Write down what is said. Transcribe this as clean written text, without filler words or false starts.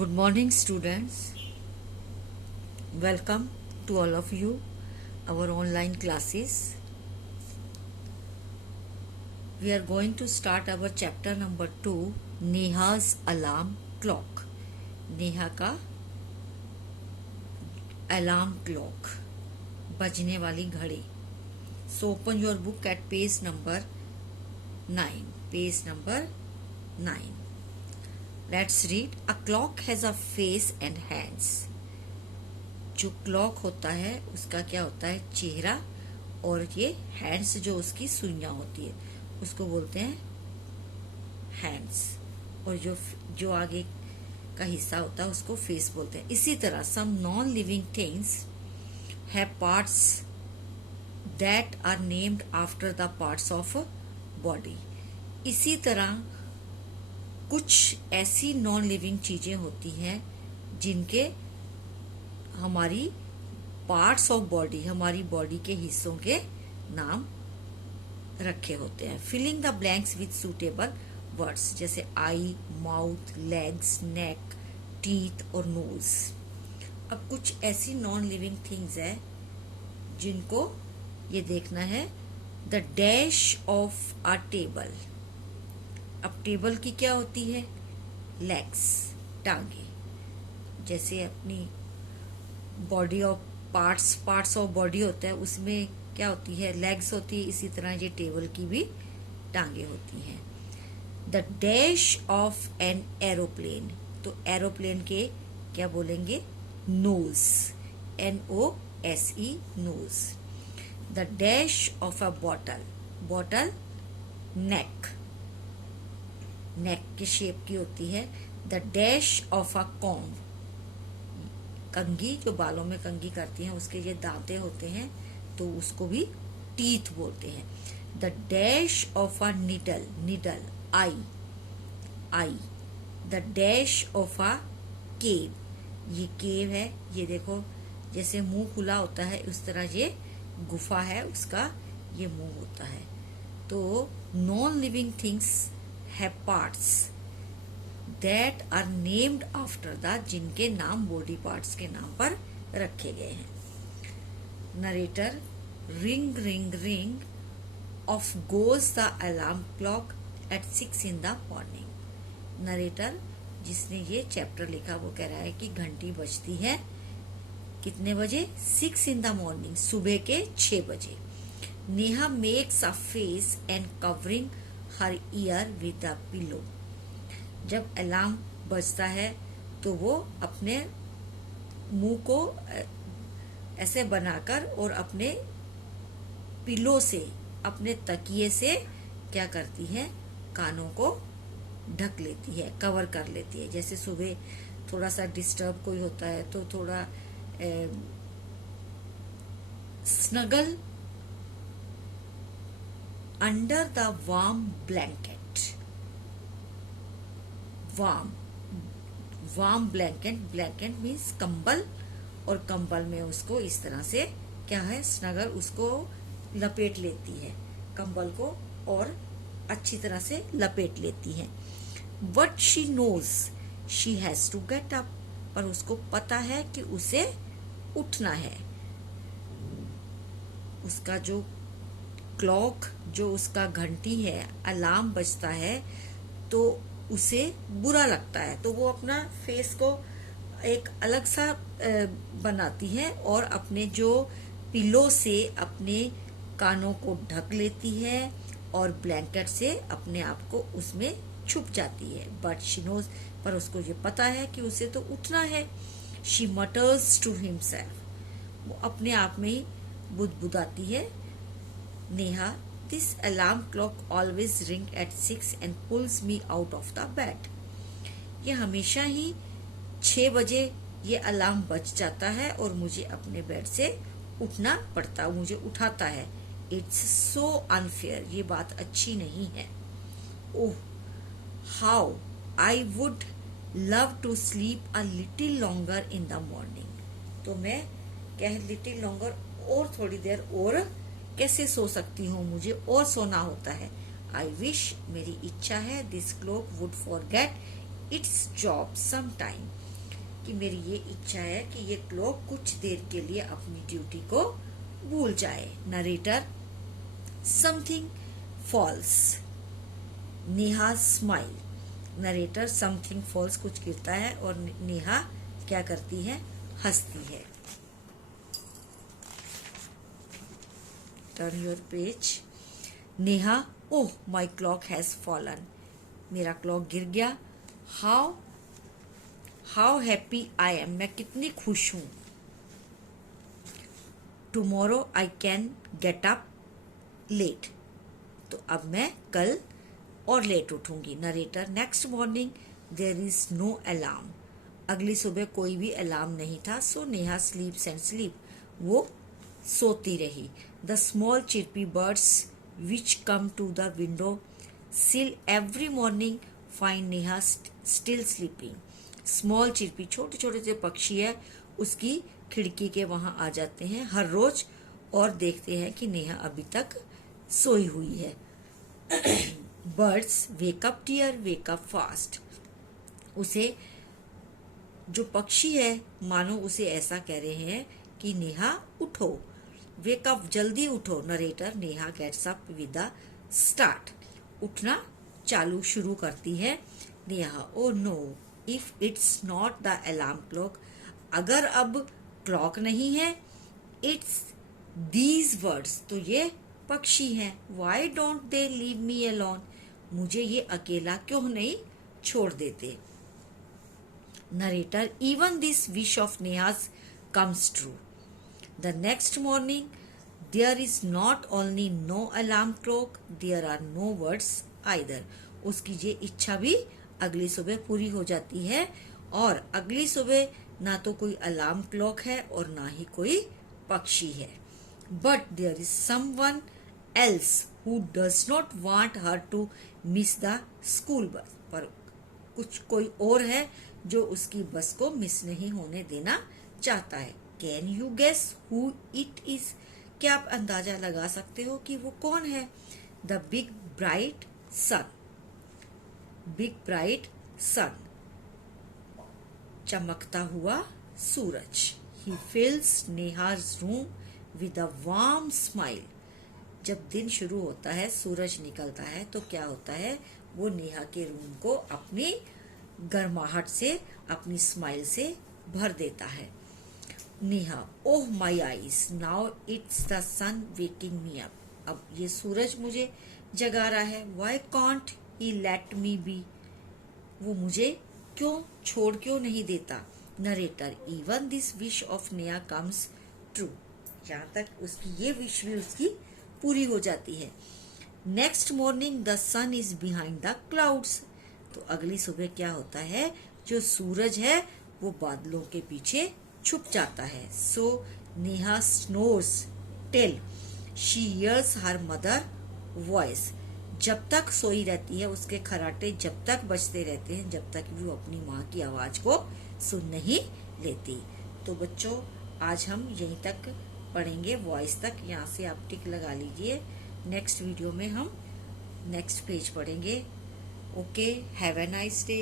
Good morning, students. Welcome to all of you, our online classes. We are going to start our chapter number 2, Neha's alarm clock. Neha का alarm clock, बजने वाली घड़ी. So open your book at page number 9. Page number 9. Let's read. A clock has a face and hands. जो clock होता है उसका क्या होता है, चेहरा, और ये हैंड्स जो उसकी सुइयां होती है उसको बोलते हैं हैंड्स, और जो आगे का हिस्सा होता है उसको फेस बोलते हैं. इसी तरह some non living things have parts that are named after the parts of body. इसी तरह कुछ ऐसी नॉन लिविंग चीजें होती हैं जिनके हमारी पार्ट्स ऑफ बॉडी, हमारी बॉडी के हिस्सों के नाम रखे होते हैं. Filling the blanks with suitable words, जैसे eye, mouth, legs, neck, teeth और नोज. अब कुछ ऐसी नॉन लिविंग थिंग्स है जिनको ये देखना है. The dash of a table. अब टेबल की क्या होती है, लेग्स, टांगे. जैसे अपनी body of parts of body होता है उसमें क्या होती है, लेग्स होती है. इसी तरह ये टेबल की भी टांगे होती हैं. The dash of an aeroplane. तो एरोप्लेन के क्या बोलेंगे, nose, NOSE, nose. The dash of a bottle, neck के शेप की होती है. The dash of a comb, कंघी, जो बालों में कंघी करती हैं उसके ये दांते होते हैं तो उसको भी टीथ बोलते हैं. The dash of a needle, eye. The dash of a cave, ये केव है, ये देखो जैसे मुंह खुला होता है उस तरह ये गुफा है, उसका ये मुंह होता है. तो non living things have parts that are named after the, जिनके नाम बॉडी पार्ट्स के नाम पर रखे गए हैं. Narrator. Ring ring ring off goes the alarm clock at 6 in the morning. Narrator जिसने ये चैप्टर लिखा वो कह रहा है कि घंटी बजती है कितने बजे, 6 in the morning, सुबह के 6 बजे. Neha makes a face and covering her year with a pillow. जब अलार्म बजता है तो वो अपने मुंह को ऐसे बनाकर और अपने पिलो से, अपने तकिए से क्या करती है, कानों को ढक लेती है, कवर कर लेती है. जैसे सुबह थोड़ा सा डिस्टर्ब कोई होता है तो थोड़ा snuggle under the warm blanket. Warm blanket means कंबल, और कंबल में उसको इस तरह से क्या है, स्नगल, उसको लपेट लेती है, कंबल को और अच्छी तरह से लपेट लेती है. But she knows she has to get up. पर उसको पता है कि उसे उठना है. उसका जो क्लॉक, जो उसका घंटी है, अलार्म बजता है तो उसे बुरा लगता है, तो वो अपना फेस को एक अलग सा बनाती है और अपने जो पिलो से अपने कानों को ढक लेती है और ब्लैंकेट से अपने आप को उसमें छुप जाती है. बट शी नोज, पर उसको ये पता है कि उसे तो उठना है. शी मटर्स टू हिमसेल्फ, वो अपने आप में ही बुदबुदाती है. Neha. This alarm clock always ring at 6 and pulls me out of the bed. ये हमेशा ही 6 बजे ये अलार्म बज जाता है और मुझे अपने बेड से उठना पड़ता, मुझे उठाता है. इट्स सो अनफेयर, ये बात अच्छी नहीं है. Oh, how I would love to sleep a little longer in the morning. तो मैं कह लिटिल लॉन्गर, और थोड़ी देर और कैसे सो सकती हूँ, मुझे और सोना होता है. आई विश, मेरी इच्छा है, this clock would forget its job some time, कि मेरी ये इच्छा है कि ये क्लॉक कुछ देर के लिए अपनी ड्यूटी को भूल जाए। Narrator, something false, Neha smile. Narrator, something false, कुछ गिरता है और नेहा क्या करती है, हंसती है। Turn your page. Neha, oh my clock has fallen, मेरा क्लॉक गिर गया। हाउ हैप्पी आई एम, मैं कितनी खुश हूं। Tomorrow I can get up late, तो अब मैं कल और लेट उठूंगी। Narrator, next morning there is no alarm, अगली सुबह कोई भी अलार्म नहीं था। So Neha sleeps and sleep, वो सोती रही। The small chirpy birds which come to the window sill every morning find Neha still sleeping. Small chirpy, छोटे छोटे से पक्षी है, उसकी खिड़की के वहां आ जाते हैं हर रोज और देखते हैं कि नेहा अभी तक सोई हुई है। Birds, wake up dear, wake up fast. उसे, जो पक्षी है, मानो उसे ऐसा कह रहे हैं कि नेहा उठो, वेक अप, जल्दी उठो। Narrator, Neha gets up with a start, उठना चालू शुरू करती है Neha. Oh no, if it's not the alarm clock, अगर अब क्लॉक नहीं है, इट्स दीज वर्ड्स, तो ये पक्षी हैं। Why don't they leave me alone, मुझे ये अकेला क्यों नहीं छोड़ देते। Narrator, even this wish of Neha's comes true. The next morning, there is not only no alarm clock, there are no words either. उसकी ये इच्छा भी अगली सुबह पूरी हो जाती है और अगली सुबह ना तो कोई अलार्म क्लॉक है और ना ही कोई पक्षी है। But there is someone else who does not want her to miss the school bus. पर कुछ कोई और है जो उसकी बस को मिस नहीं होने देना चाहता है। Can you guess who it is, क्या आप अंदाजा लगा सकते हो कि वो कौन है। The big bright sun, big bright sun, चमकता हुआ सूरज। He fills Neha's room with a warm smile, जब दिन शुरू होता है, सूरज निकलता है, तो क्या होता है, वो नेहा के रूम को अपनी गर्माहट से, अपनी स्माइल से भर देता है। Neha, oh my eyes, now it's the sun waking me up, अब ये सूरज मुझे जगा रहा है। Why can't he let me be, वो मुझे क्यों नहीं देता। Narrator, even this wish of Neha comes true, यहाँ तक उसकी ये विश भी उसकी पूरी हो जाती है। Next morning the sun is behind the clouds, तो अगली सुबह क्या होता है, जो सूरज है वो बादलों के पीछे छुप जाता है। So Neha snores till she hears her mother voice, जब तक सोई रहती है उसके खराटे जब तक बजते रहते हैं, जब तक वो अपनी माँ की आवाज को सुन नहीं लेती। तो बच्चों, आज हम यहीं तक पढ़ेंगे, वॉइस तक, यहाँ से आप टिक लगा लीजिए। नेक्स्ट वीडियो में हम नेक्स्ट पेज पढ़ेंगे। Okay, have a nice day.